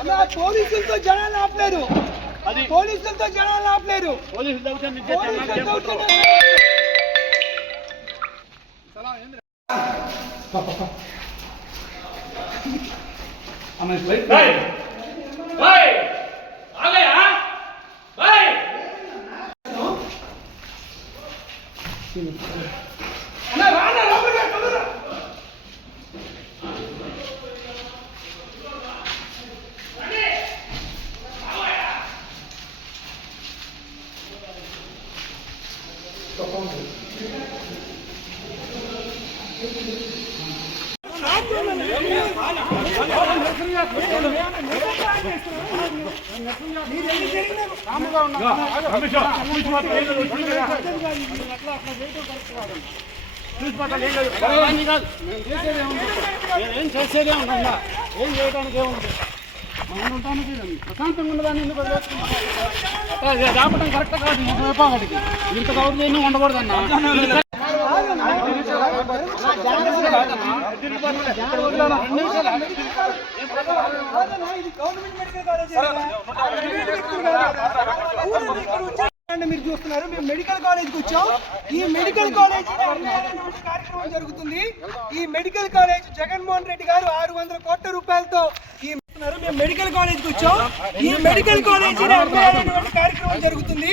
అన్నా, పోలీసులతో జనాలు ఆపలేరు. పోలీసులతో జనాలు ఆపలేరు. పోలీసులు దౌర్జన్యం ఏం చేసేదే ఉందా ఏం చేయడానికి ఏముంది? ప్రశాంతంగా ఉన్నదాన్ని ఎందుకు రాపడం కరెక్ట్ కాదు ఇంత ఇంత దౌర్జన్యం ఉండకూడదన్నా కాదన్నా, ఇది మీరు చూస్తున్నారు మేము మెడికల్ కాలేజ్కి వచ్చాం. ఈ మెడికల్ కాలేజ్ కార్యక్రమం జరుగుతుంది ఈ మెడికల్ కాలేజ్ జగన్మోహన్ రెడ్డి గారు ఆరు వందల కోట్ల రూపాయలతో ఈ మేము మెడికల్ కాలేజ్కి వచ్చాం. ఈ మెడికల్ కాలేజ్ కార్యక్రమం జరుగుతుంది.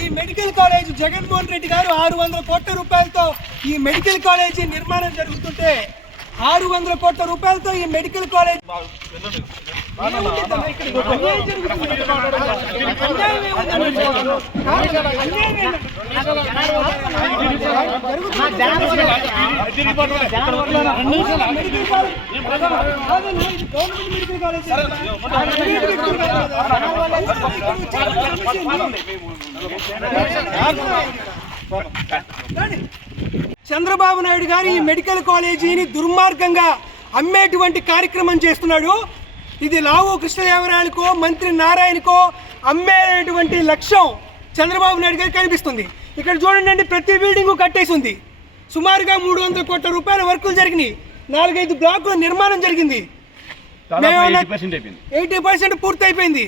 ఈ మెడికల్ కాలేజ్ జగన్మోహన్ రెడ్డి గారు ఆరు వందల కోట్ల రూపాయలతో ఈ మెడికల్ కాలేజీ నిర్మాణం జరుగుతుంటే ఆరు వందల కోట్ల రూపాయలతో ఈ మెడికల్ కాలేజ్ చంద్రబాబు నాయుడు గారు ఈ మెడికల్ కాలేజీని దుర్మార్గంగా అమ్మేటువంటి కార్యక్రమం చేస్తున్నాడు. ఇది లావు కృష్ణదేవరాయలకో మంత్రి నారాయణకో అమ్మేటువంటి లక్ష్యం చంద్రబాబు నాయుడు గారికి కనిపిస్తుంది. ఇక్కడ చూడండి ప్రతి బిల్డింగ్ కట్టేసి ఉంది సుమారుగా మూడు వందల కోట్ల రూపాయల వర్కులు జరిగినాయి. నాలుగైదు బ్లాకుల నిర్మాణం జరిగింది. ఎయిటీ పర్సెంట్ పూర్తి అయిపోయింది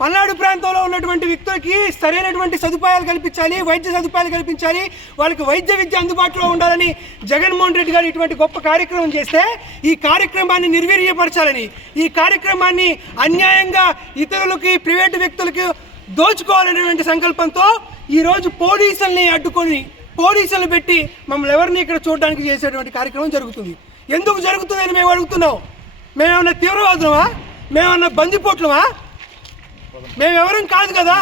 పల్నాడు ప్రాంతంలో ఉన్నటువంటి వ్యక్తులకి సరైనటువంటి సదుపాయాలు కల్పించాలి వైద్య సదుపాయాలు కల్పించాలి వాళ్ళకి వైద్య విద్య అందుబాటులో ఉండాలని జగన్మోహన్ రెడ్డి గారు ఇటువంటి గొప్ప కార్యక్రమం చేస్తే ఈ కార్యక్రమాన్ని నిర్వీర్యపరచాలని ఈ కార్యక్రమాన్ని అన్యాయంగా ఇతరులకి ప్రైవేటు వ్యక్తులకి దోచుకోవాలనేటువంటి సంకల్పంతో ఈరోజు పోలీసుల్ని అడ్డుకొని పోలీసులు పెట్టి మమ్మల్ని ఎవరిని ఇక్కడ చూడడానికి చేసేటువంటి కార్యక్రమం జరుగుతుంది. ఎందుకు జరుగుతుందని మేము అడుగుతున్నాం. మేమేమన్నా తీవ్రవాదులమా? మేమన్నా బందిపోట్లమా? మేమెవరం కాదు కదా.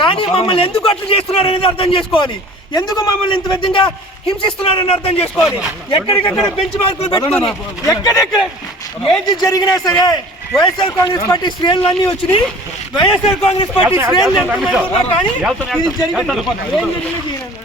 కానీ మమ్మల్ని ఎందుకు అట్లా చేస్తున్నారు అనేది అర్థం చేసుకోవాలి. ఎందుకు మమ్మల్ని ఇంత విధంగా హింసిస్తున్నారని అర్థం చేసుకోవాలి. ఎక్కడికెక్కడ బెంచ్ మార్కులు పెట్టుకొని ఎక్కడెక్కడ ఏది జరిగినా సరే వైఎస్ఆర్ కాంగ్రెస్ పార్టీ శ్రేణులు అన్ని వచ్చినాయి. వైఎస్ఆర్ కాంగ్రెస్ పార్టీ శ్రేణులు కానీ ఇది జరిగింది. ఏం జరిగినా.